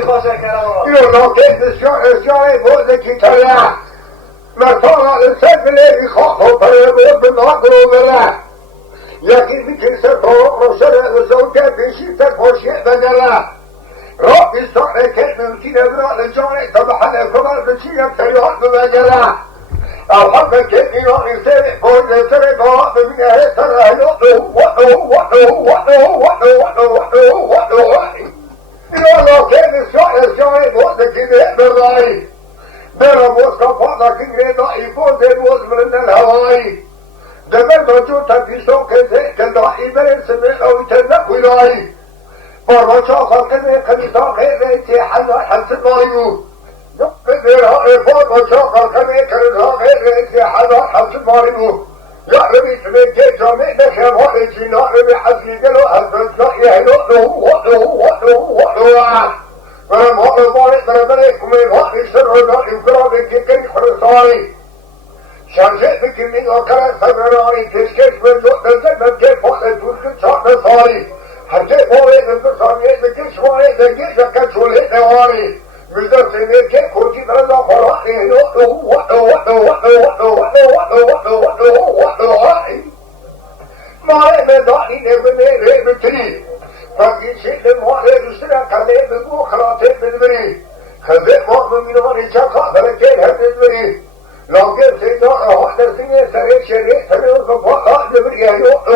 Io non chiedo se voi ci tagliate, ma sono le sempre di copo per il mondo della. Jaki widzisz to, proszę, są kiedyś te posiedzenia della. Robi sobie kiedyś ci nie wracę, żony, to bahane prowadzi ci jak tej odbywa della. A choćby kiedyś oni sobie pójdę, sobie go, by mnie hejtera, no kiedyś żony, wody ci nie wracaj. Było włoska pada, kingredo i wody włos wręcz Hawaii. Debendo giunta visto che da i veri se ne ho cuidai. Porro ciò che mi sto che reti al semmariu. No, vero, e porro ciò che mi reti al semmariu. Ya Rabbi, se che già me ne che vuole ci no, Rabbi hasbi gelo al no e per mo come vuole sono no in grove che risori. Şarjı fikirliğin o kadar sabırları keşkeşme çok ki poğle tutku çok da sari. Hacı poğle tutku saniye de geç var de geç yakın çöle de var. Müzde seni ki koçi biraz daha falan Mare me dahi ne ne bitri. Fakat şimdi muhalle üstüne kaleye bu kıraate bilmeli. Kızı mu'minin var içe kadar hep bilmeli. Lakin seni seni seni seni seni o kadar bir yer yok.